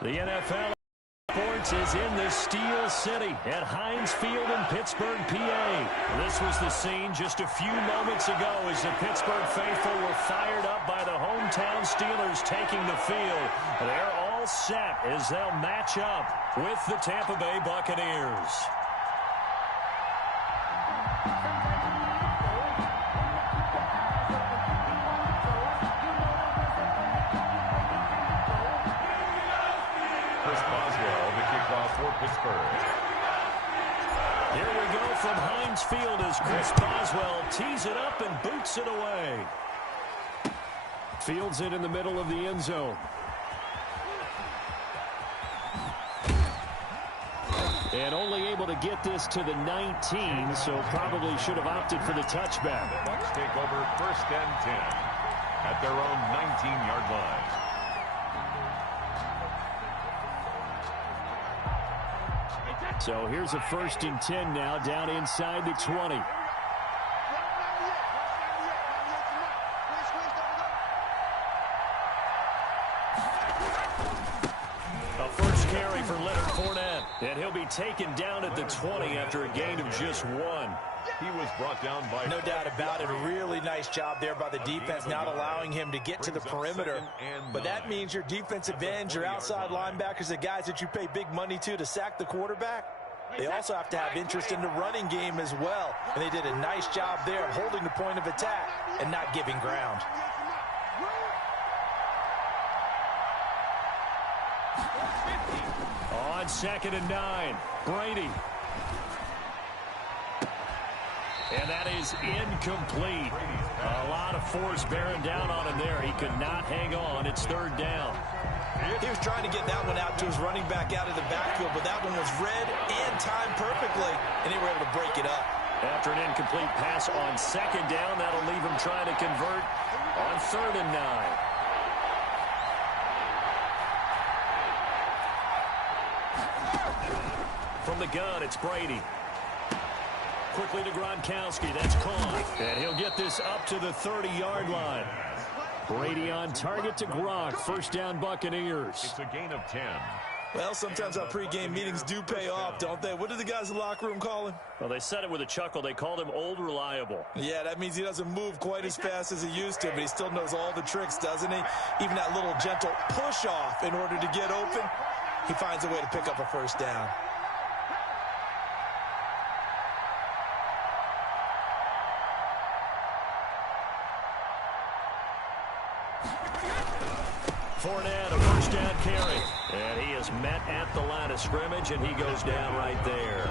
The NFL Sports is in the Steel City at Heinz Field in Pittsburgh, PA. This was the scene just a few moments ago as the Pittsburgh faithful were fired up by the hometown Steelers taking the field. They're all set as they'll match up with the Tampa Bay Buccaneers. For Pittsburgh. Here we go from Heinz Field as Chris Boswell tees it up and boots it away. Fields it in the middle of the end zone. And only able to get this to the 19, so probably should have opted for the touchback. The Bucs take over 1st and 10 at their own 19-yard line. So here's a 1st and 10 now down inside the 20. A first carry for Leonard Fournette. And he'll be taken down at the 20 after a gain of just 1. He was brought down by... No doubt about it. A really nice job there by the defense, not allowing him to get to the perimeter. But that means your defensive ends, your outside linebackers, the guys that you pay big money to sack the quarterback, they also have to have interest in the running game as well. And they did a nice job there of holding the point of attack and not giving ground. On 2nd and 9, Brady. And that is incomplete. A lot of force bearing down on him there. He could not hang on. It's 3rd down. He was trying to get that one out to his running back out of the backfield, but that one was read and timed perfectly, and they were able to break it up. After an incomplete pass on 2nd down, that'll leave him trying to convert on 3rd and 9. From the gun, it's Brady. Quickly to Gronkowski. That's caught. And he'll get this up to the 30-yard line. Brady on target to Gronk. 1st down Buccaneers. It's a gain of 10. Well, sometimes our pregame meetings do pay off, don't they? What did the guys in the locker room call him? Well, they said it with a chuckle. They called him Old Reliable. Yeah, that means he doesn't move quite as fast as he used to, but he still knows all the tricks, doesn't he? Even that little gentle push-off in order to get open, he finds a way to pick up a 1st down. Fournette, a 1st down carry. And he is met at the line of scrimmage, and he goes down right there.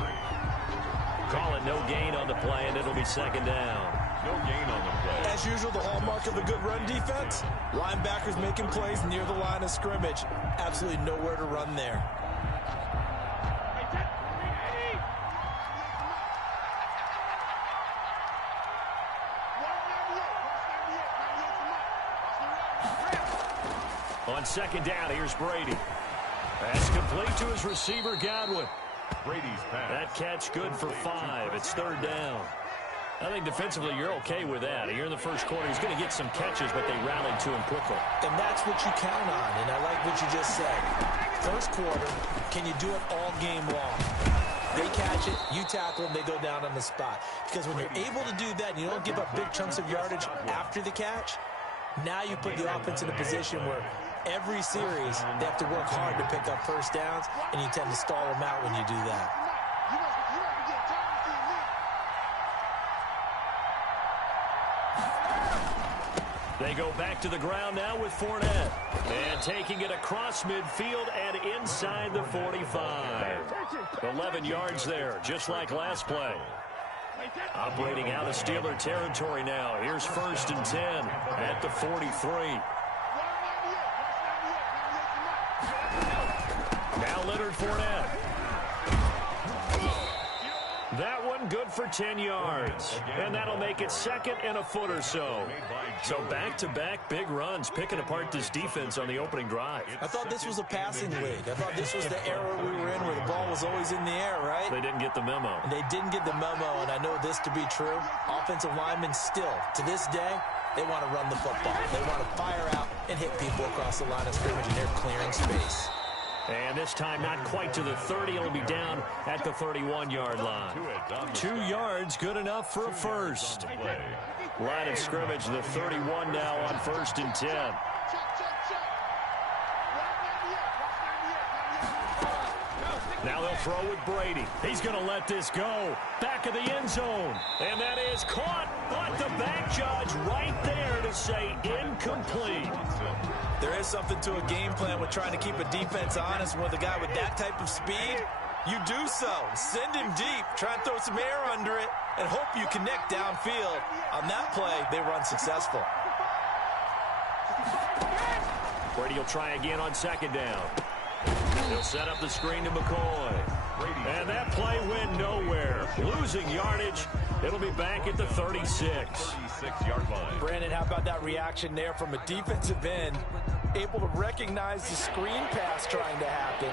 Call it no gain on the play, and it'll be 2nd down. No gain on the play. As usual, the hallmark of a good run defense, linebackers making plays near the line of scrimmage. Absolutely nowhere to run there. On 2nd down, here's Brady. Pass complete to his receiver, Godwin. Brady's pass. That catch good for 5. It's 3rd down. I think defensively you're okay with that. Here in the 1st quarter, he's going to get some catches, but they rallied to him quickly. And that's what you count on, and I like what you just said. 1st quarter, can you do it all game long? They catch it, you tackle them, they go down on the spot. Because when you're able to do that and you don't give up big chunks of yardage after the catch, now you put the offense in a position where every series they have to work hard to pick up 1st downs, and you tend to stall them out when you do that. They go back to the ground now with Fournette. And taking it across midfield and inside the 45. 11 yards there, just like last play. Operating out of Steeler territory now. Here's 1st and 10 at the 43. Now Leonard Fournette. That one good for 10 yards. And that'll make it 2nd and a foot or so. So back-to-back big runs, picking apart this defense on the opening drive. I thought this was a passing league. I thought this was the era we were in where the ball was always in the air, right? They didn't get the memo. They didn't get the memo, and I know this to be true. Offensive linemen still, to this day, they want to run the football. They want to fire out and hit people across the line of scrimmage, and they're clearing space. And this time not quite to the 30. It'll be down at the 31-yard line. 2 yards, good enough for a first. Line of scrimmage, the 31 now on 1st and 10. Now they'll throw with Brady. He's going to let this go. Back of the end zone. And that is caught. But the back judge right there to say incomplete. There is something to a game plan with trying to keep a defense honest with a guy with that type of speed. You do so. Send him deep. Try and throw some air under it and hope you connect downfield. On that play, they run successful. Brady will try again on 2nd down. He'll set up the screen to McCoy. And that play went nowhere. Losing yardage. It'll be back at the 36. 36-yard line. Brandon, how about that reaction there from a defensive end? Able to recognize the screen pass trying to happen.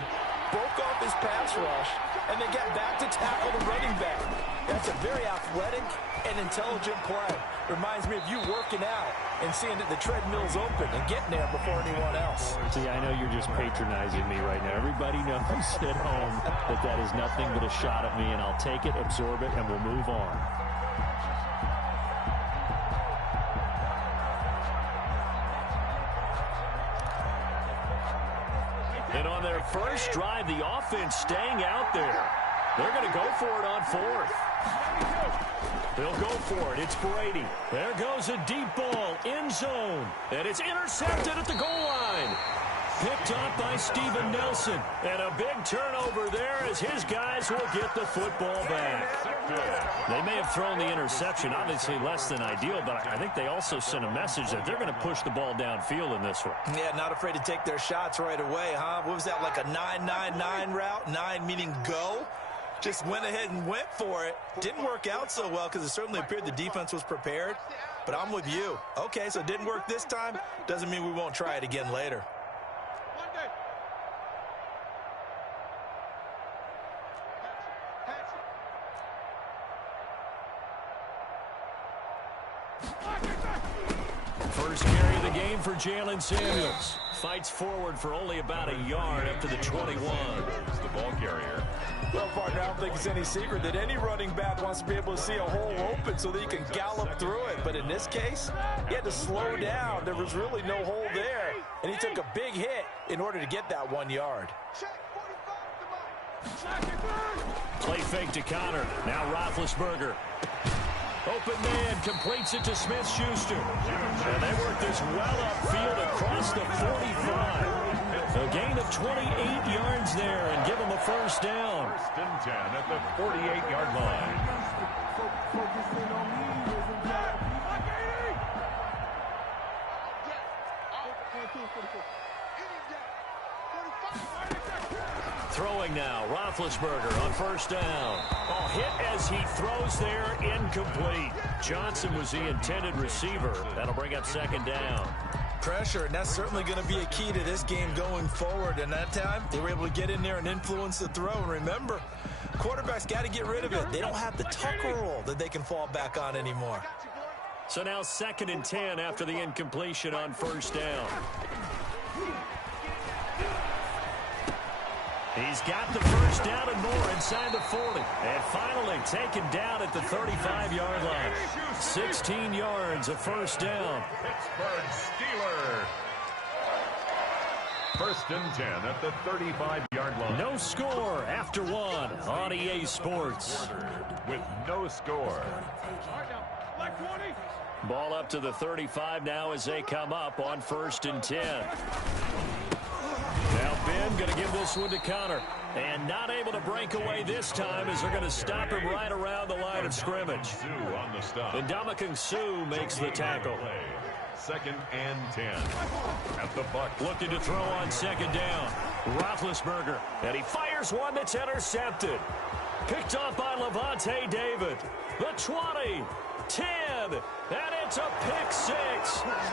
Broke off his pass rush. And then get back to tackle the running back. That's a very athletic and intelligent play. Reminds me of you working out and seeing that the treadmill's open and getting there before anyone else. See, I know you're just patronizing me right now. Everybody knows at home that that is nothing but a shot at me, and I'll take it, absorb it, and we'll move on. And on their first drive, the offense staying out there. They're going to go for it on 4th. They'll go for it. It's Brady. There goes a deep ball, end zone. And it's intercepted at the goal line. Picked up by Steven Nelson. And a big turnover there as his guys will get the football back. They may have thrown the interception, obviously less than ideal, but I think they also sent a message that they're going to push the ball downfield in this one. Yeah, not afraid to take their shots right away, huh? What was that, like a 9-9-9 route? 9 meaning go? Just went ahead and went for it. Didn't work out so well because it certainly appeared the defense was prepared. But I'm with you. Okay, so it didn't work this time. Doesn't mean we won't try it again later. First carry of the game for Jalen Samuels. Fights forward for only about a yard up to the 21. Here's the ball carrier. Well, partner, I don't think it's any secret that any running back wants to be able to see a hole open so that he can gallop through it. But in this case, he had to slow down. There was really no hole there. And he took a big hit in order to get that 1 yard. Play fake to Connor. Now Roethlisberger. Open man, completes it to Smith-Schuster. And they work this well upfield across the 45. A gain of 28 yards there and give them a first down. 1st and 10 at the 48-yard line. Throwing now, Roethlisberger on 1st down. Oh, hit as he throws there, incomplete. Johnson was the intended receiver. That'll bring up 2nd down. Pressure, and that's certainly going to be a key to this game going forward. And that time, they were able to get in there and influence the throw. And remember, quarterbacks got to get rid of it. They don't have the tucker roll that they can fall back on anymore. So now 2nd and 10 after the incompletion on 1st down. He's got the first down and more inside the 40. And finally taken down at the 35-yard line. 16 yards, a first down. Pittsburgh Steelers. 1st and 10 at the 35-yard line. No score after 1 on EA Sports. With no score. Ball up to the 35 now as they come up on 1st and 10. Now Ben going to give this one to Connor. And not able to break away this time as they're going to stop him right around the line of scrimmage. On the stop. And Ndamukong Suh makes the tackle. 2nd and 10 at the Bucs. Looking to throw on 2nd down. Roethlisberger. And he fires one that's intercepted. Picked off by Levante David. The 20. 10, and it's a pick 6.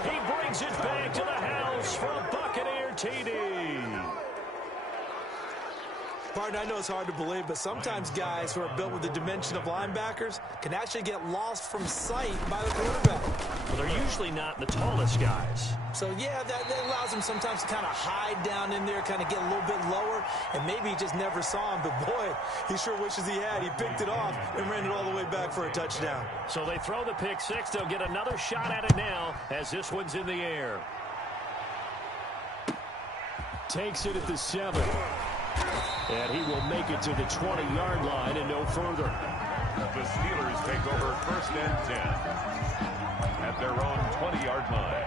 He brings it back to the house for a Buccaneer TD. Partner, I know it's hard to believe, but sometimes guys who are built with the dimension of linebackers can actually get lost from sight by the quarterback. Well, they're usually not the tallest guys. So, yeah, that allows him sometimes to kind of hide down in there, kind of get a little bit lower, and maybe he just never saw him. But, boy, he sure wishes he had. He picked it off and ran it all the way back for a touchdown. So they throw the pick six. They'll get another shot at it now as this one's in the air. Takes it at the 7. And he will make it to the 20-yard line and no further. The Steelers take over 1st and 10 at their own 20-yard line.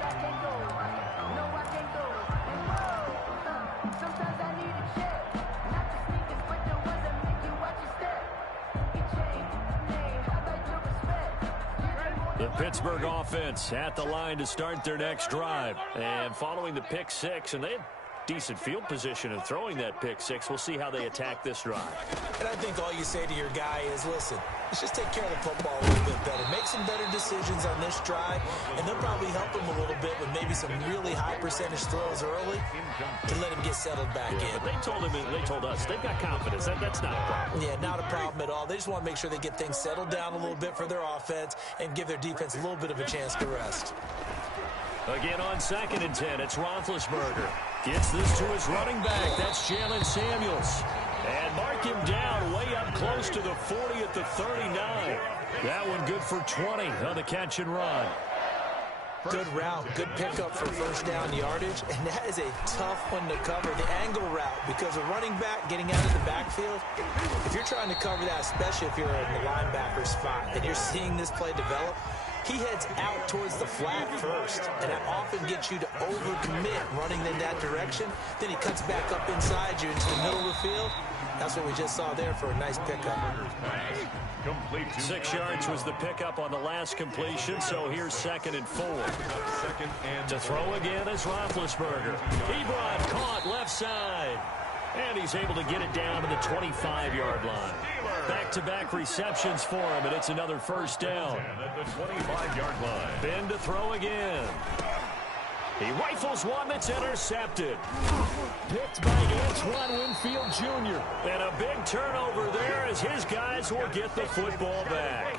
The Pittsburgh offense at the line to start their next drive. And following the pick six, and they had decent field position in throwing that pick six. We'll see how they attack this drive. And I think all you say to your guy is, listen, let's just take care of the football a little bit better. Make some better decisions on this drive, and they'll probably help him a little bit with maybe some really high percentage throws early to let him get settled back in. But they told us they've got confidence. That's not a problem. Yeah, not a problem at all. They just want to make sure they get things settled down a little bit for their offense and give their defense a little bit of a chance to rest. Again on 2nd and 10, it's Roethlisberger. Gets this to his running back. That's Jalen Samuels. And mark him down way up close to the 40 at the 39. That one good for 20 on the catch and run. Good route, good pickup for first down yardage, and that is a tough one to cover, the angle route, because a running back getting out of the backfield, if you're trying to cover that, especially if you're in the linebacker spot and you're seeing this play develop, he heads out towards the flat first, and that often gets you to overcommit running in that direction. Then he cuts back up inside you into the middle of the field. That's what we just saw there for a nice pickup. 6 yards was the pickup on the last completion, so here's 2nd and 4. To throw again is Roethlisberger. Ebron caught left side. And he's able to get it down to the 25-yard line. Back-to-back receptions for him, and it's another first down. At the 25-yard line. Ben to throw again. He rifles one that's intercepted. Picked by Antoine Winfield Jr. And a big turnover there as his guys will get the football back.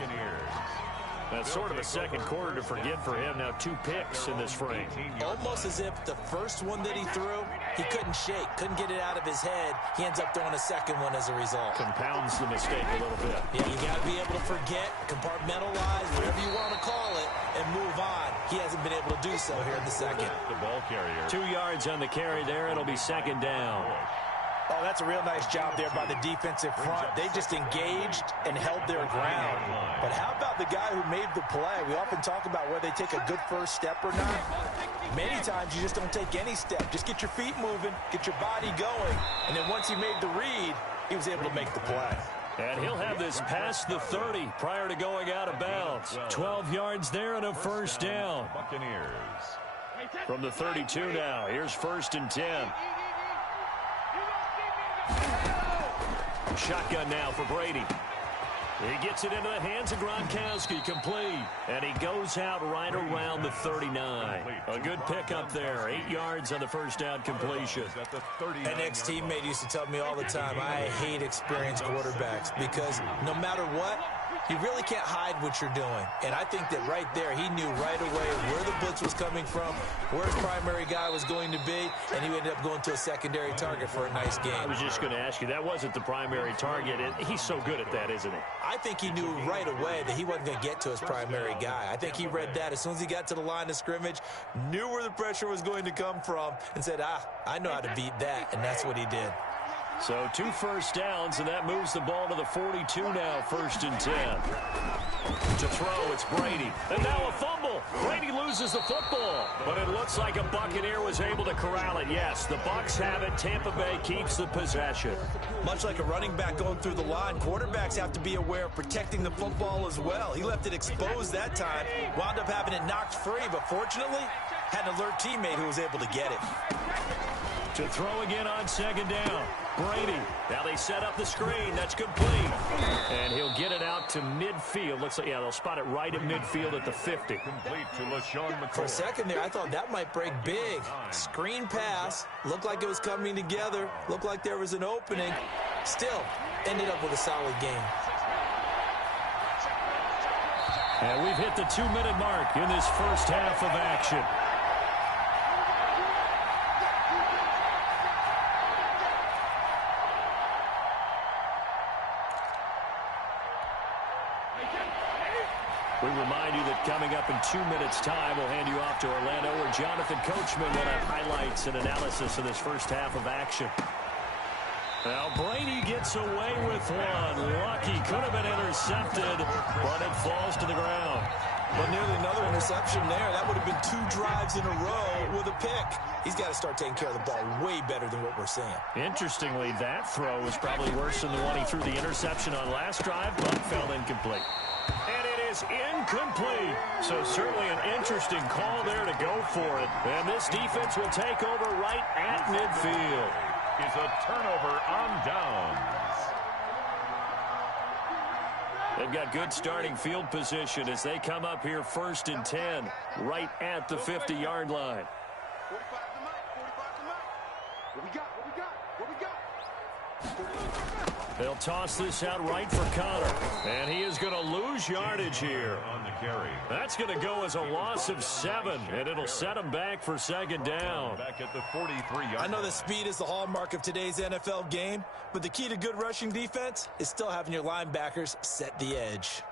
That's sort of a second quarter to forget for him. Now 2 picks in this frame. Almost as if the first one that he threw, he couldn't shake, couldn't get it out of his head. He ends up throwing a second one as a result. Compounds the mistake a little bit. Yeah, you got to be able to forget, compartmentalize, whatever you want to call it, and move on. He hasn't been able to do so here in the second. The ball carrier. 2 yards on the carry there. It'll be 2nd down. Oh, that's a real nice job there by the defensive front. They just engaged and held their ground. But how about the guy who made the play? We often talk about whether they take a good first step or not. Many times you just don't take any step. Just get your feet moving, get your body going, and then once he made the read, he was able to make the play. And he'll have this past the 30 prior to going out of bounds. 12 yards there and a first down. Buccaneers. From the 32 now, here's 1st and 10. Shotgun now for Brady. He gets it into the hands of Gronkowski, complete. And he goes out right around the 39. A good pickup there. 8 yards on the first down completion. An ex-teammate used to tell me all the time, I hate experienced quarterbacks because no matter what, you really can't hide what you're doing. And I think that right there, he knew right away where the blitz was coming from, where his primary guy was going to be, and he ended up going to a secondary target for a nice game. I was just going to ask you, that wasn't the primary target. He's so good at that, isn't he? I think he knew right away that he wasn't going to get to his primary guy. I think he read that as soon as he got to the line of scrimmage, knew where the pressure was going to come from, and said, I know how to beat that, and that's what he did. So 2 first downs, and that moves the ball to the 42 now, 1st and 10. To throw, it's Brady. And now a fumble. Brady loses the football. But it looks like a Buccaneer was able to corral it. Yes, the Bucs have it. Tampa Bay keeps the possession. Much like a running back going through the line, quarterbacks have to be aware of protecting the football as well. He left it exposed that time, wound up having it knocked free, but fortunately, had an alert teammate who was able to get it. To throw again on 2nd down. Brady. Now they set up the screen. That's complete. And he'll get it out to midfield. Looks like, yeah, they'll spot it right at midfield at the 50. Complete to LaShawn McCoy. For a second there, I thought that might break big. Screen pass. Looked like it was coming together. Looked like there was an opening. Still, ended up with a solid game. And we've hit the 2-minute mark in this first half of action. We remind you that coming up in 2 minutes' time, we'll hand you off to Orlando, where Jonathan Coachman will have highlights and analysis of this first half of action. Now, Brady gets away with one. Lucky. Could have been intercepted, but it falls to the ground. But nearly another interception there. That would have been 2 drives in a row with a pick. He's got to start taking care of the ball way better than what we're seeing. Interestingly, that throw was probably worse than the one he threw the interception on last drive, but fell incomplete. And it is incomplete. So certainly an interesting call there to go for it. And this defense will take over right at midfield. Is a turnover on downs. They've got good starting field position as they come up here 1st and 10, right at the 50-yard line. 45 to Mike. What we got? They'll toss this out right for Connor, and he is going to lose yardage here. On the carry. That's going to go as a loss of 7, and it'll set him back for 2nd down. Back at the 43-yard. I know that speed is the hallmark of today's NFL game, but the key to good rushing defense is still having your linebackers set the edge.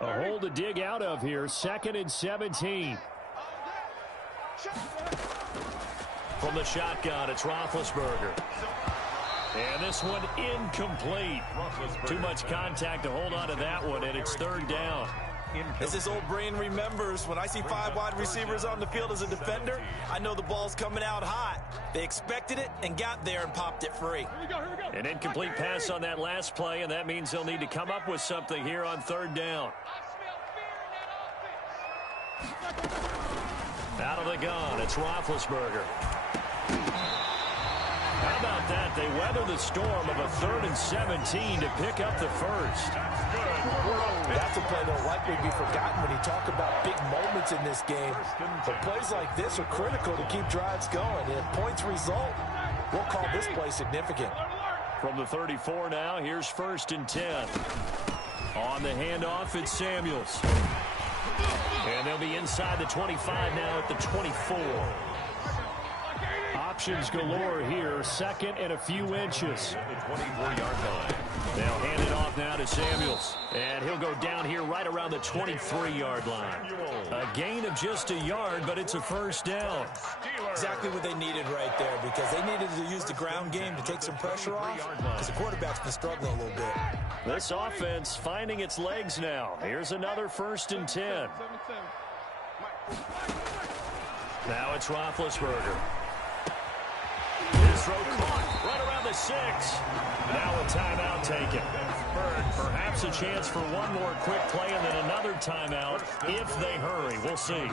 A hole to dig out of here, 2nd and 17. From the shotgun, it's Roethlisberger. And this one incomplete. Too much contact to hold on to that one, and it's 3rd down. As his old brain remembers, when I see 5 wide receivers on the field as a defender, I know the ball's coming out hot. They expected it and got there and popped it free. An incomplete pass on that last play, and that means they'll need to come up with something here on 3rd down. Out of the gun, it's Roethlisberger. How about that? They weather the storm of a 3rd and 17 to pick up the first. That's a play that'll likely be forgotten when you talk about big moments in this game. But plays like this are critical to keep drives going. And if points result, we'll call this play significant. From the 34 now, here's 1st and 10. On the handoff, it's Samuels. And they'll be inside the 25 now at the 24. Options galore here, 2nd and a few inches. The 24-yard line. They'll hand it off now to Samuels. And he'll go down here right around the 23-yard line. A gain of just a yard, but it's a 1st down. Exactly what they needed right there, because they needed to use the ground game to take some pressure off, because the quarterback's been struggling a little bit. This offense finding its legs now. Here's another 1st and 10. Now it's Roethlisberger. His throw caught right around the 6. Now a timeout taken. Perhaps a chance for one more quick play and then another timeout if they hurry. We'll see.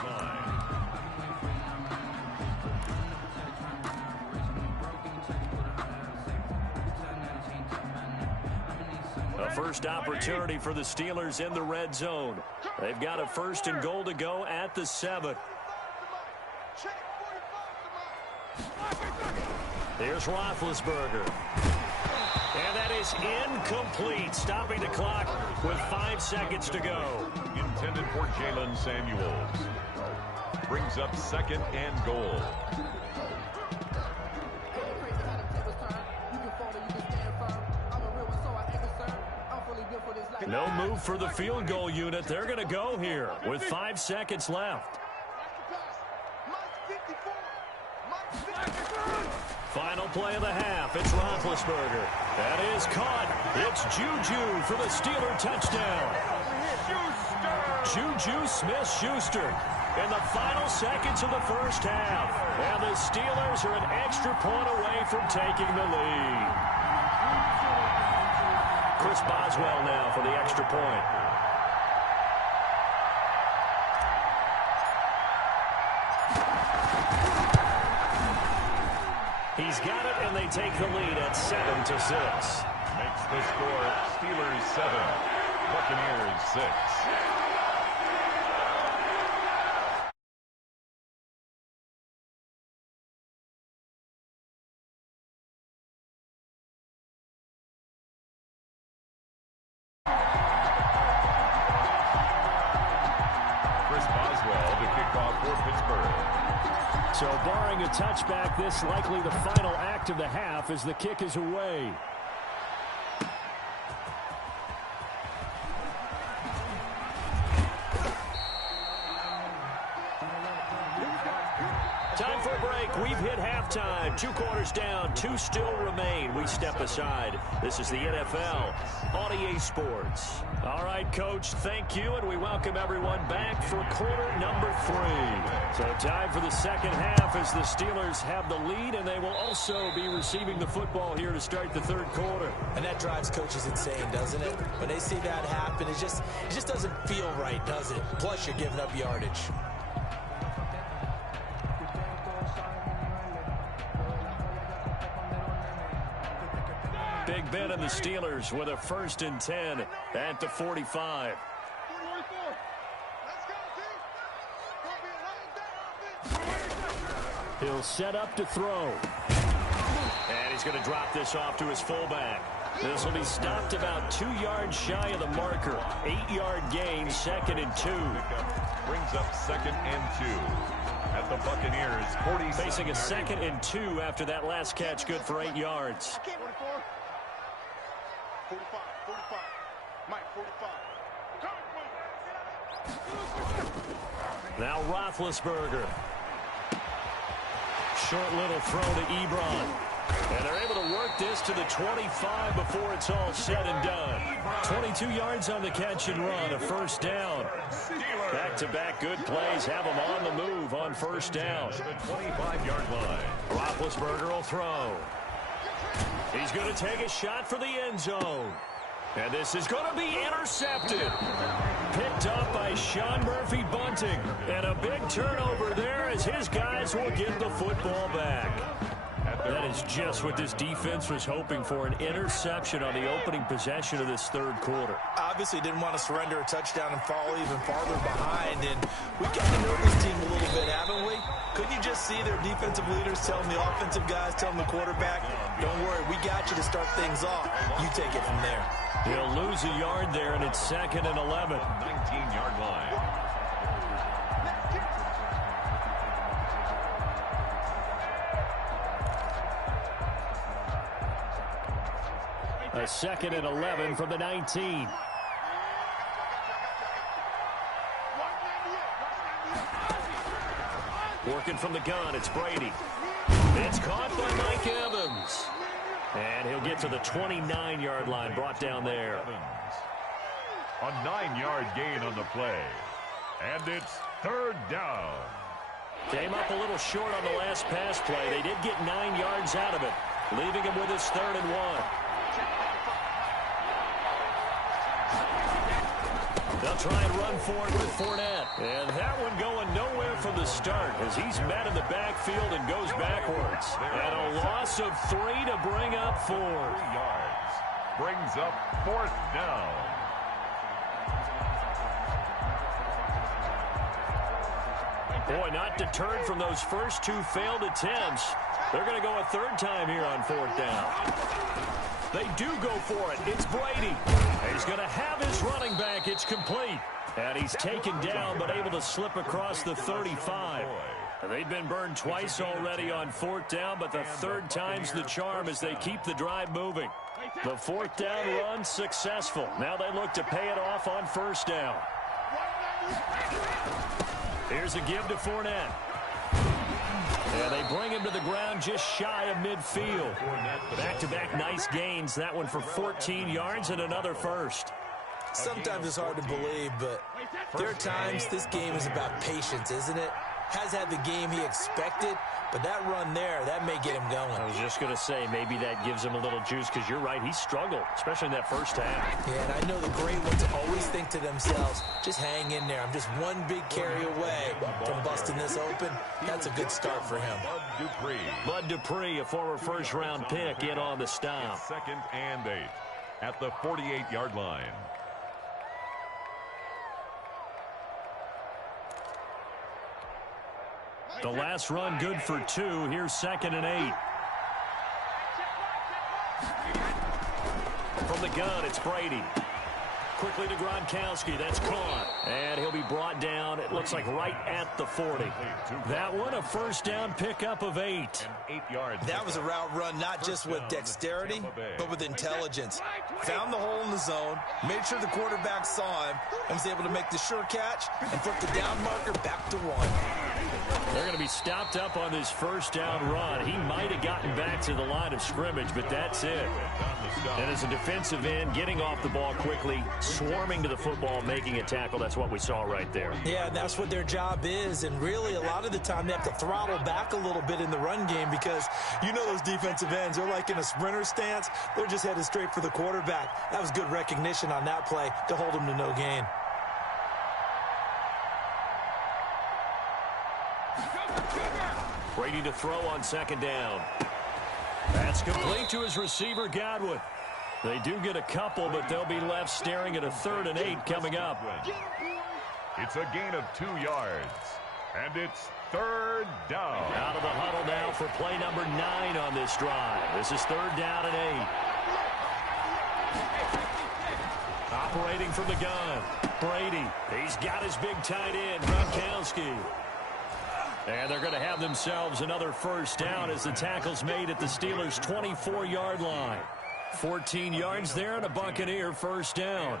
A first opportunity for the Steelers in the red zone. They've got a 1st and goal to go at the 7. Here's Roethlisberger. And that is incomplete, stopping the clock with 5 seconds to go. Intended for Jalen Samuels. Brings up 2nd and goal. No move for the field goal unit. They're going to go here with 5 seconds left. Final play of the half. It's Roethlisberger. That is caught. It's Juju for the Steeler touchdown. Juju Smith-Schuster in the final seconds of the first half. And the Steelers are an extra point away from taking the lead. Chris Boswell now for the extra point. He's got it, and they take the lead at 7-6. Makes the score Steelers 7, Buccaneers 6. So barring a touchback, this likely the final act of the half as the kick is away. Time for a break. We've hit halftime. 2 quarters down. 2 still remain. We step aside. This is the NFL on EA Sports. All right, Coach, thank you, and we welcome everyone back for quarter number 3. So time for the second half as the Steelers have the lead, and they will also be receiving the football here to start the third quarter. And that drives coaches insane, doesn't it? When they see that happen, it just doesn't feel right, does it? Plus, you're giving up yardage. Big Ben and the Steelers with a 1st and 10 at the 45. He'll set up to throw. And he's going to drop this off to his fullback. This will be stopped about 2 yards shy of the marker. 8-yard gain, 2nd and 2. Brings up 2nd and 2. At the Buccaneers, 40. Facing a 2nd and 2 after that last catch, good for 8 yards. 45, 45. Mike, 45. Now Roethlisberger. Short little throw to Ebron. And they're able to work this to the 25 before it's all said and done. 22 yards on the catch and run, a 1st down. Back-to-back good plays have them on the move on 1st down. The 25-yard line. Roethlisberger will throw. He's going to take a shot for the end zone. And this is going to be intercepted. Picked up by Sean Murphy-Bunting. And a big turnover there as his guys will get the football back. That is just what this defense was hoping for, an interception on the opening possession of this third quarter. Obviously didn't want to surrender a touchdown and fall even farther behind. And we got to know this team a little bit, haven't we? Couldn't you just see their defensive leaders telling the offensive guys, telling the quarterback, don't worry, we got you to start things off. You take it from there. He'll lose a yard there, and it's 2nd and 11. 19-yard line. A 2nd and 11 from the 19. Working from the gun, it's Brady. It's caught by Mike Evans. And he'll get to the 29-yard line, brought down there. A 9-yard gain on the play. And it's 3rd down. Came up a little short on the last pass play. They did get 9 yards out of it, leaving him with his 3rd and 1. They'll try and run for it with Fournette. And that one going nowhere from the start as he's met in the backfield and goes backwards. And a loss of 3 to bring up 4. 3 yards. Brings up 4th down. Boy, not deterred from those first 2 failed attempts. They're going to go a 3rd time here on 4th down. They do go for it. It's Brady. He's going to have his running back. It's complete. And he's taken down but able to slip across the 35. They've been burned twice already on 4th down, but the 3rd time's the charm as they keep the drive moving. The 4th down run successful. Now they look to pay it off on 1st down. Here's a give to Fournette. And they bring him to the ground just shy of midfield. Back-to-back nice gains. That one for 14 yards and another 1st. Sometimes it's hard to believe, but there are times this game is about patience, isn't it? Has had the game he expected, but that run there, that may get him going. I was just going to say, maybe that gives him a little juice because you're right, he struggled, especially in that 1st half. Yeah, and I know the great ones always think to themselves, just hang in there. I'm just one big carry away from busting this open. That's a good start for him. Bud Dupree, a former 1st-round pick, in on the stop. 2nd and 8 at the 48-yard line. The last run good for 2. Here's 2nd and 8. From the gun, it's Brady. quickly to Gronkowski. That's caught. And he'll be brought down, it looks like right at the 40. That one, a first down pickup of 8. 8 yards. That was a route run, not just with dexterity, but with intelligence. Found the hole in the zone, made sure the quarterback saw him, and was able to make the sure catch and flip the down marker back to 1. They're going to be stopped up on this first down run. He might have gotten back to the line of scrimmage, but that's it. And as a defensive end, getting off the ball quickly, swarming to the football, making a tackle, that's what we saw right there. Yeah, and that's what their job is. And really, a lot of the time, they have to throttle back a little bit in the run game because you know those defensive ends, they're like in a sprinter stance. They're just headed straight for the quarterback. That was good recognition on that play to hold him to no gain. Brady to throw on second down. That's complete to his receiver, Godwin. They do get a couple, but they'll be left staring at a 3rd and 8 coming up. It's a gain of 2 yards. And it's 3rd down. Out of the huddle now for play number 9 on this drive. This is 3rd down and 8. Operating from the gun. Brady. He's got his big tight end, Gronkowski. And they're going to have themselves another first down as the tackle's made at the Steelers' 24-yard line. 14 yards there and a Buccaneer first down.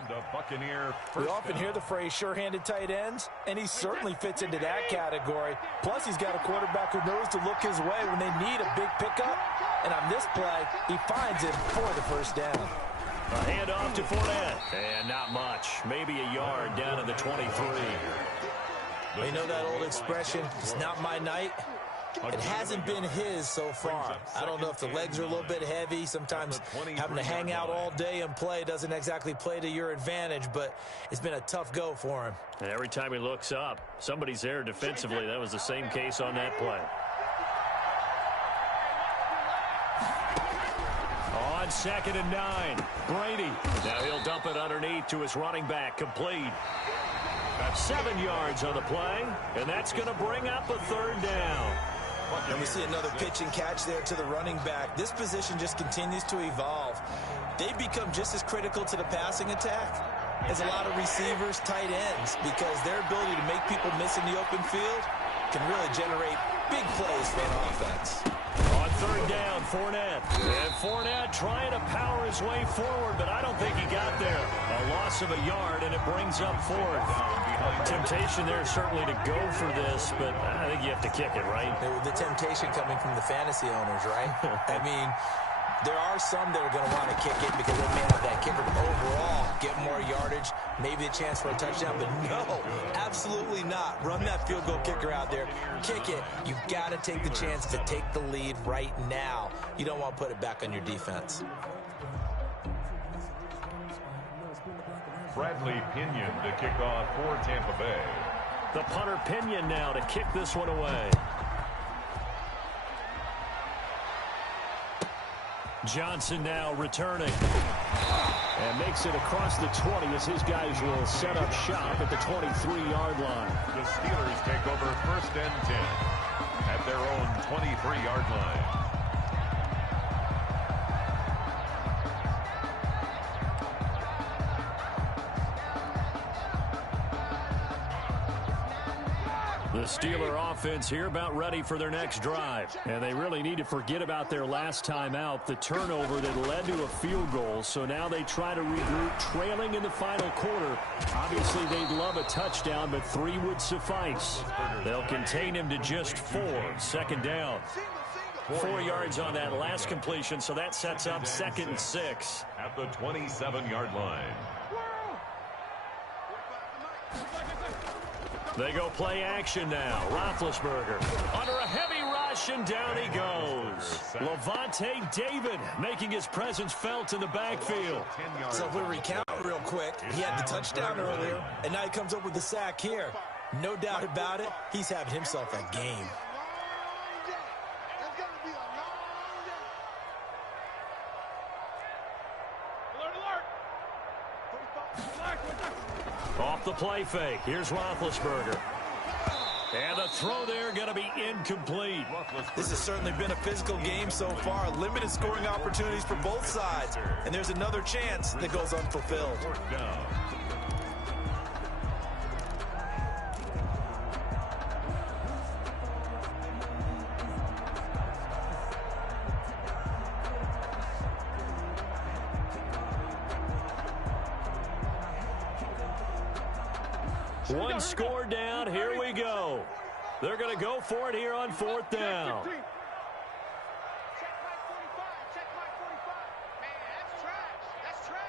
We often hear the phrase sure-handed tight ends, and he certainly fits into that category. Plus, he's got a quarterback who knows to look his way when they need a big pickup. And on this play, he finds it for the first down. A handoff to Fournette. And not much. Maybe a yard down to the 23. You know that old expression, it's not my night? It hasn't been his so far. I don't know if the legs are a little bit heavy. Sometimes having to hang out all day and play doesn't exactly play to your advantage, but it's been a tough go for him. And every time he looks up, somebody's there defensively. That was the same case on that play. On 2nd and 9, Brady. Now he'll dump it underneath to his running back, complete. 7 yards on the play, and that's going to bring up a 3rd down. And we see another pitch and catch there to the running back. This position just continues to evolve. They become just as critical to the passing attack as a lot of receivers, tight ends, because their ability to make people miss in the open field can really generate big plays for an offense. On 3rd down, Fournette. And Fournette trying to power his way forward, but I don't think he got there. A loss of a yard, and it brings up 4th. Temptation there certainly to go for this, but I think you have to kick it, right? The temptation coming from the fantasy owners, right? I mean, there are some that are going to want to kick it because they may have that kicker overall, get more yardage, maybe a chance for a touchdown, but no, absolutely not. Run that field goal kicker out there, kick it. You've got to take the chance to take the lead right now. You don't want to put it back on your defense. Bradley Pinion to kick off for Tampa Bay. The punter Pinion now to kick this one away. Johnson now returning. And makes it across the 20 as his guys will set up shop at the 23-yard line. The Steelers take over 1st and 10 at their own 23-yard line. The Steeler offense here about ready for their next drive. And they really need to forget about their last time out, the turnover that led to a field goal. So now they try to regroup, trailing in the final quarter. Obviously, they'd love a touchdown, but 3 would suffice. They'll contain him to just 4. 2nd down. 4 yards on that last completion, so that sets up 2nd and 6. At the 27-yard line. They go play action now. Roethlisberger under a heavy rush, and down he goes. Levante David making his presence felt in the backfield. So if we recount real quick, he had the touchdown earlier, and now he comes up with the sack here. No doubt about it, he's having himself a game. Off the play fake. Here's Roethlisberger. And the throw there going to be incomplete. This has certainly been a physical game so far. Limited scoring opportunities for both sides. And there's another chance that goes unfulfilled. Fourth down. One score down. Here we go. They're going to go for it here on fourth down. Check my 45. Check my 45. Man, that's trash. That's trash.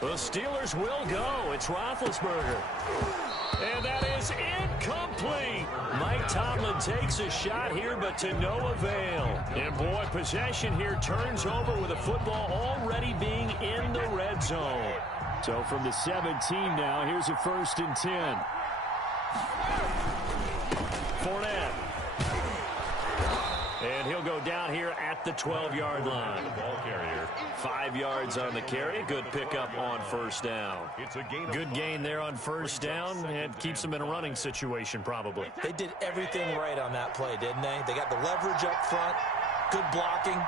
The Steelers will go. It's Roethlisberger. And that is incomplete. Mike Tomlin takes a shot here, but to no avail. And boy, possession here turns over with the football already being in the red zone. So from the 17 now, here's a 1st and 10. Fournette. And he'll go down here at the 12-yard line. Ball carrier. 5 yards on the carry. Good pickup on first down. It's a gain. Good gain there on first down, and keeps them in a running situation probably. They did everything right on that play, didn't they? They got the leverage up front, good blocking,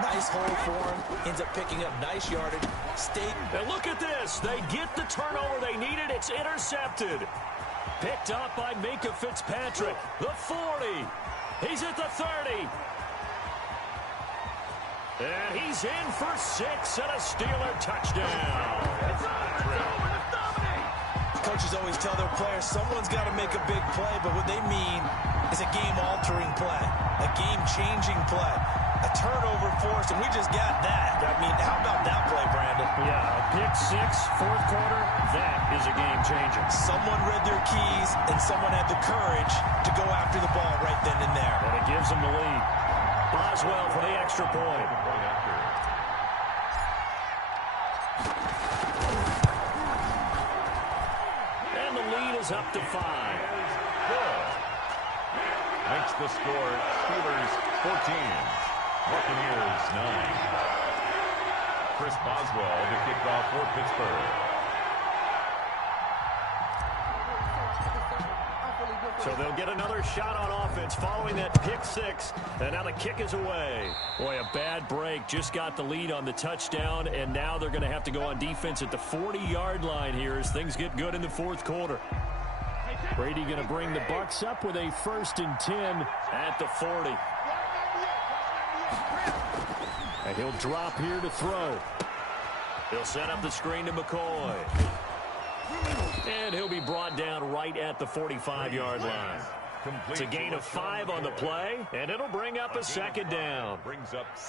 nice hole for him, ends up picking up nice yardage. And look at this. They get the turnover they needed. It's intercepted. Picked up by Minkah Fitzpatrick. The 40. He's at the 30. And he's in for 6 and a Steeler touchdown. Coaches always tell their players someone's got to make a big play, but what they mean is a game-altering play, a game-changing play, a turnover forced, and we just got that. I mean, how about that play, Brandon? Yeah, a pick 6, fourth quarter, that is a game changer. Someone read their keys, and someone had the courage to go after the ball right then and there. And it gives them the lead. Boswell for the extra point. And the lead is up to 5. Makes the score Steelers 14, Buccaneers 9. Chris Boswell to kick off for Pittsburgh. So they'll get another shot on offense following that pick 6. And now the kick is away. Boy, a bad break. Just got the lead on the touchdown. And now they're going to have to go on defense at the 40-yard line here as things get good in the fourth quarter. Brady going to bring the Bucs up with a 1st and 10 at the 40. And he'll drop here to throw. He'll set up the screen to McCoy. And he'll be brought down right at the 45-yard line. It's a gain of 5 on the play, and it'll bring up a 2nd down.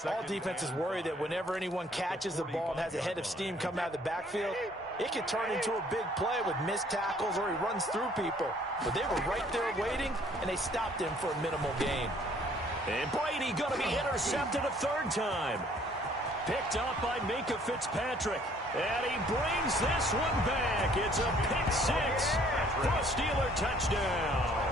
All defenses worry that whenever anyone catches the ball and has a head of steam come out of the backfield, it can turn into a big play with missed tackles or he runs through people. But they were right there waiting, and they stopped him for a minimal gain. And Brady going to be intercepted a 3rd time. Picked up by Minkah Fitzpatrick. And he brings this one back. It's a pick 6 for a Steeler touchdown.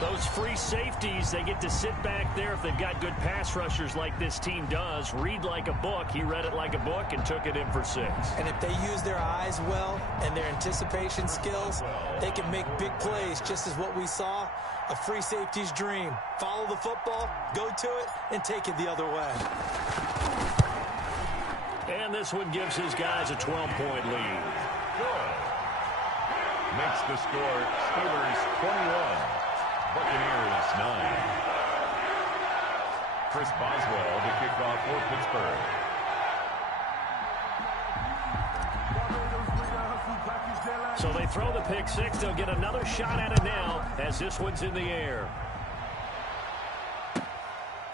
Those free safeties, they get to sit back there if they've got good pass rushers like this team does. Read like a book. He read it like a book and took it in for 6. And if they use their eyes well and their anticipation skills, they can make big plays, just as what we saw, a free safety's dream. Follow the football, go to it, and take it the other way. And this one gives his guys a 12-point lead. Good. Makes the score Steelers 21. Buccaneers 9. Chris Boswell to kick off for Pittsburgh. So they throw the pick 6. They'll get another shot at it now as this one's in the air.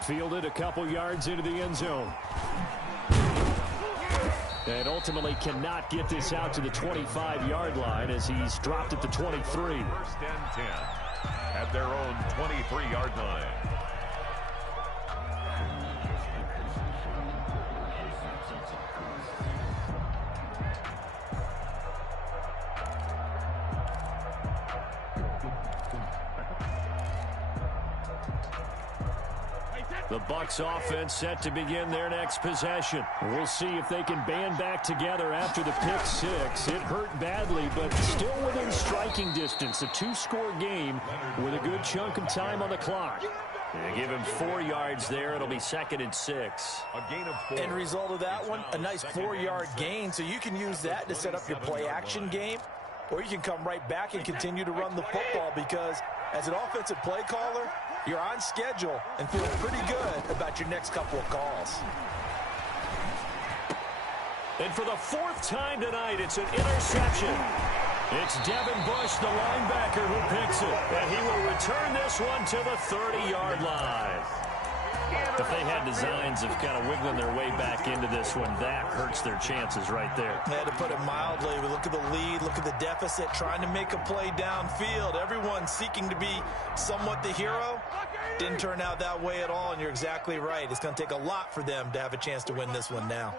Fielded a couple yards into the end zone. And ultimately cannot get this out to the 25-yard line as he's dropped at the 23. 1st and 10 at their own 23-yard line. The Bucs offense set to begin their next possession. We'll see if they can band back together after the pick six. It hurt badly, but still within striking distance. A two-score game with a good chunk of time on the clock. They give him 4 yards there. It'll be 2nd and 6. A gain of 4. End result of that one, a nice 4-yard gain. So you can use that to set up your play-action game, or you can come right back and continue to run the football because as an offensive play caller, you're on schedule and feel pretty good about your next couple of calls. And for the 4th time tonight, it's an interception. It's Devin Bush, the linebacker, who picks it. And he will return this one to the 30-yard line. If they had designs of kind of wiggling their way back into this one, that hurts their chances right there. They had to put it mildly. We look at the lead, look at the deficit, trying to make a play downfield. Everyone seeking to be somewhat the hero. Didn't turn out that way at all, and you're exactly right. It's going to take a lot for them to have a chance to win this one now.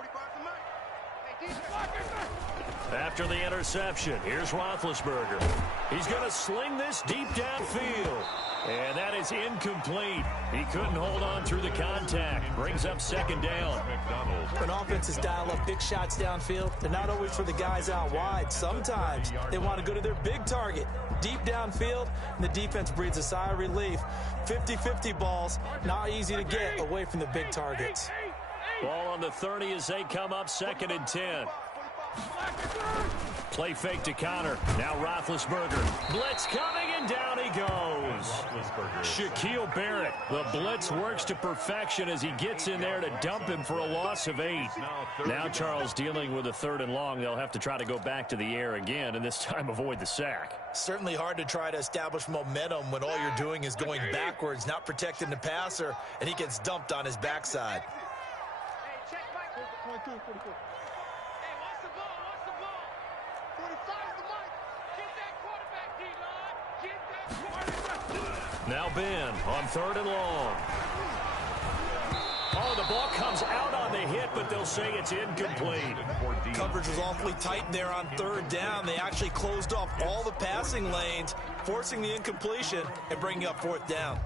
After the interception, here's Roethlisberger. He's going to sling this deep downfield. And that is incomplete. He couldn't hold on through the contact. Brings up 2nd down. When offenses dial up big shots downfield, they're not always for the guys out wide. Sometimes they want to go to their big target, deep downfield, and the defense breathes a sigh of relief. 50-50 balls, not easy to get away from the big targets. Ball on the 30 as they come up 2nd and 10. Play fake to Connor. Now Roethlisberger. Blitz coming, and down he goes. Shaquille Barrett. The blitz works to perfection as he gets in there to dump him for a loss of 8. Now Charles dealing with a 3rd and long. They'll have to try to go back to the air again, and this time avoid the sack. Certainly hard to try to establish momentum when all you're doing is going backwards, not protecting the passer, and he gets dumped on his backside. Now Ben on 3rd and long. Oh, the ball comes out on the hit, but they'll say it's incomplete. Coverage was awfully tight there on 3rd down. They actually closed off all the passing lanes, forcing the incompletion and bringing up 4th down.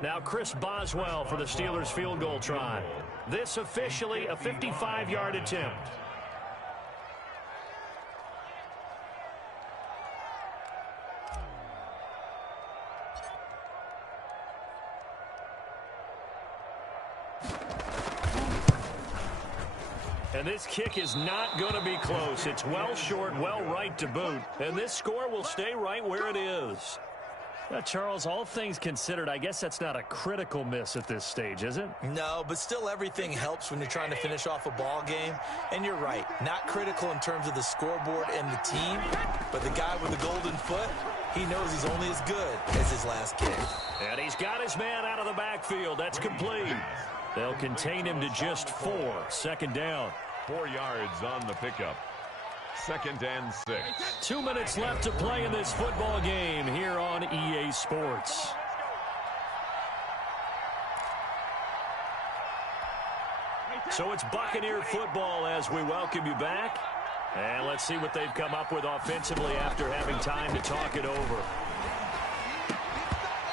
Now Chris Boswell for the Steelers field goal try. This officially a 55-yard attempt. And this kick is not going to be close. It's well short, well right to boot. And this score will stay right where it is. Now, Charles, all things considered, I guess that's not a critical miss at this stage, is it? No, but still everything helps when you're trying to finish off a ball game. And you're right, not critical in terms of the scoreboard and the team, but the guy with the golden foot, he knows he's only as good as his last kick. And he's got his man out of the backfield. That's complete. They'll contain him to just 4. 2nd down. 4 yards on the pickup. 2nd and 6. 2 minutes left to play in this football game here on EA Sports. So it's Buccaneer football as we welcome you back. And let's see what they've come up with offensively after having time to talk it over.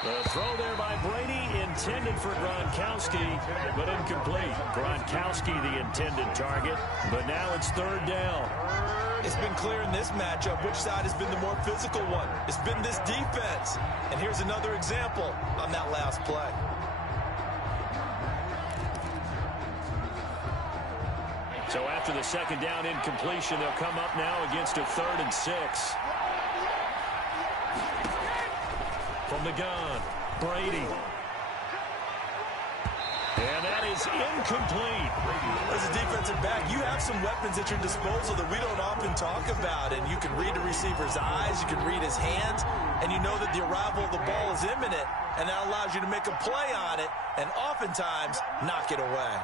The throw there by Brady, intended for Gronkowski, but incomplete. Gronkowski the intended target, but now it's 3rd down. It's been clear in this matchup which side has been the more physical one. It's been this defense. And here's another example on that last play. So after the 2nd down incompletion, they'll come up now against a 3rd and 6. From the gun, Brady. And that is incomplete. As a defensive back, you have some weapons at your disposal that we don't often talk about. And you can read the receiver's eyes, you can read his hands, and you know that the arrival of the ball is imminent, and that allows you to make a play on it and oftentimes knock it away.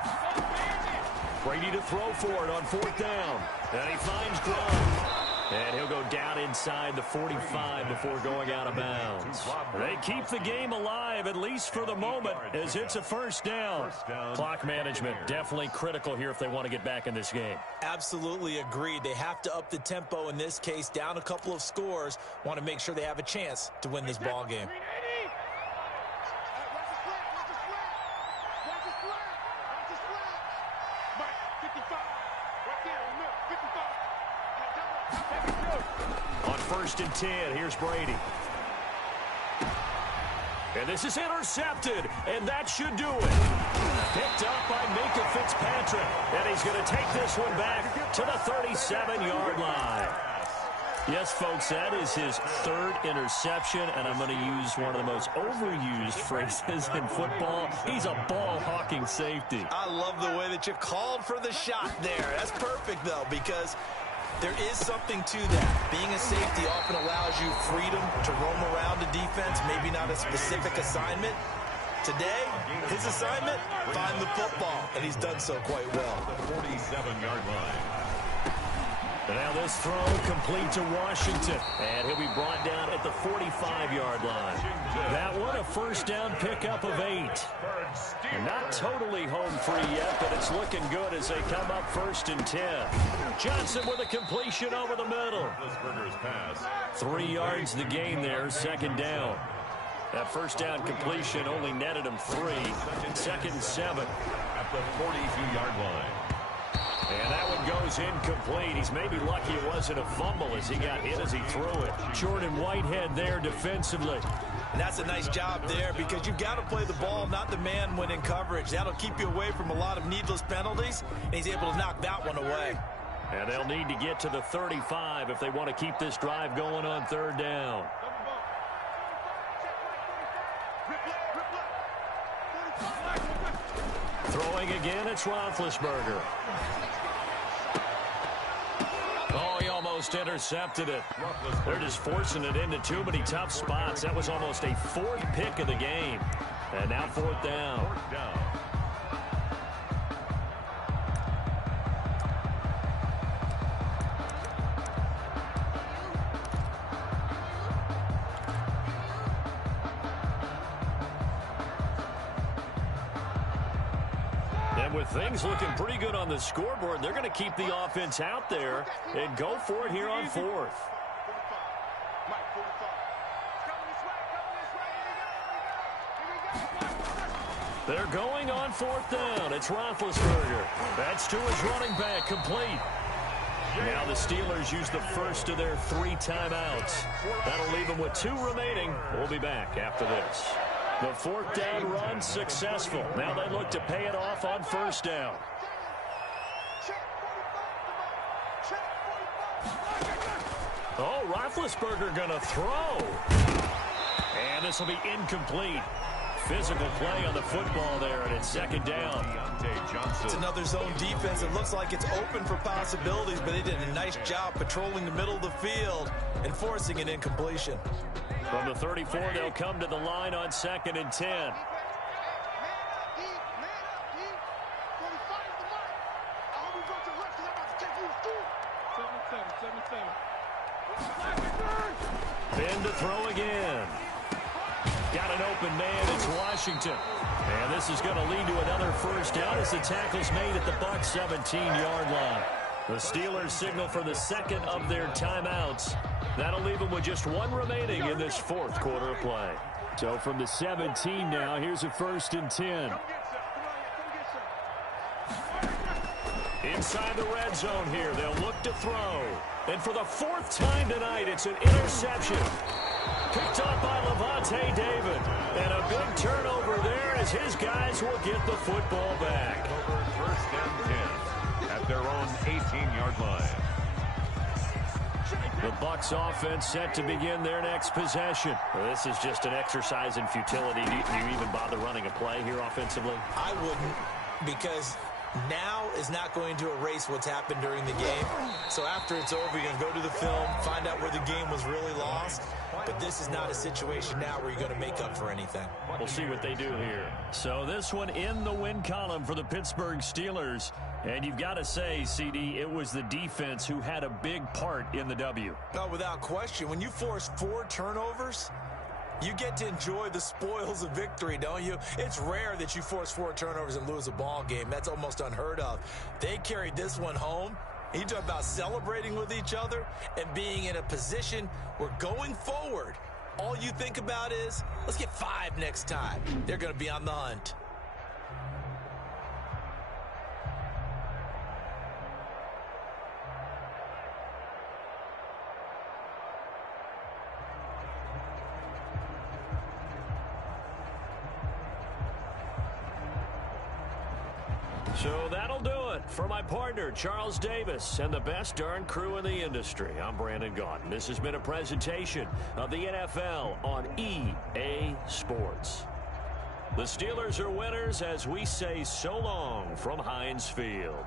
Brady to throw for it on 4th down. And he finds Gronk. And he'll go down inside the 45 before going out of bounds. They keep the game alive, at least for the moment, as it's a 1st down. Clock management definitely critical here if they want to get back in this game. Absolutely agreed. They have to up the tempo in this case, down a couple of scores. Want to make sure they have a chance to win this ball game. first and 10. Here's Brady. And this is intercepted, and that should do it. Picked up by Minka Fitzpatrick, and he's going to take this one back to the 37-yard line. Yes, folks, that is his third interception, and I'm going to use one of the most overused phrases in football. He's a ball-hawking safety. I love the way that you called for the shot there. That's perfect, though, because there is something to that. Being a safety often allows you freedom to roam around the defense, maybe not a specific assignment. Today, his assignment, find the football, and he's done so quite well. The 47-yard line. And now this throw complete to Washington, and he'll be brought down at the 45-yard line. That one, a first down pickup of 8. And not totally home free yet, but it's looking good as they come up first and 10. Johnson with a completion over the middle. 3 yards the gain there, second down. That first down completion only netted him 3. Second and 7. At the 42-yard line. And that one goes incomplete. He's maybe lucky it wasn't a fumble as he got hit as he threw it. Jordan Whitehead there defensively. And that's a nice job there because you've got to play the ball, not the man when in coverage. That'll keep you away from a lot of needless penalties, and he's able to knock that one away. And they'll need to get to the 35 if they want to keep this drive going on third down. Throwing again, it's Roethlisberger. Oh, he almost intercepted it. They're just forcing it into too many tough spots. That was almost a fourth pick of the game. And now fourth down. With things looking pretty good on the scoreboard, they're going to keep the offense out there and go for it here on fourth. They're going on fourth down. It's Roethlisberger. That's to his running back, complete. Now the Steelers use the first of their 3 timeouts. That'll leave them with 2 remaining. We'll be back after this. The fourth down run successful. Now they look to pay it off on first down. Oh, Roethlisberger going to throw. And this will be incomplete. Physical play on the football there, and it's second down. It's another zone defense. It looks like it's open for possibilities, but they did a nice job patrolling the middle of the field and forcing an incompletion. From the 34, they'll come to the line on second and 10. Ben to throw again. Got an open man. It's Washington. And this is going to lead to another first down as the tackle's made at the Bucs 17-yard line. The Steelers signal for the second of their timeouts. That'll leave them with just 1 remaining in this fourth quarter of play. So from the 17 now, here's a first and 10. Inside the red zone here, they'll look to throw. And for the 4th time tonight, it's an interception. Picked up by Levante David. And a big turnover there as his guys will get the football back. First and 10 at their own 18-yard line. The Bucs offense set to begin their next possession. Well, this is just an exercise in futility. Do you even bother running a play here offensively? I wouldn't, because now is not going to erase what's happened during the game. So after it's over, you're going to go to the film, find out where the game was really lost. But this is not a situation now where you're going to make up for anything. We'll see what they do here. So this one in the win column for the Pittsburgh Steelers. And you've got to say, CD, it was the defense who had a big part in the W. No, without question. When you force 4 turnovers, you get to enjoy the spoils of victory, don't you? It's rare that you force 4 turnovers and lose a ball game. That's almost unheard of. They carried this one home. You talk about celebrating with each other and being in a position where going forward, all you think about is, let's get 5 next time. They're going to be on the hunt. So that'll do it for my partner, Charles Davis, and the best darn crew in the industry. I'm Brandon Gaudin. This has been a presentation of the NFL on EA Sports. The Steelers are winners as we say so long from Heinz Field.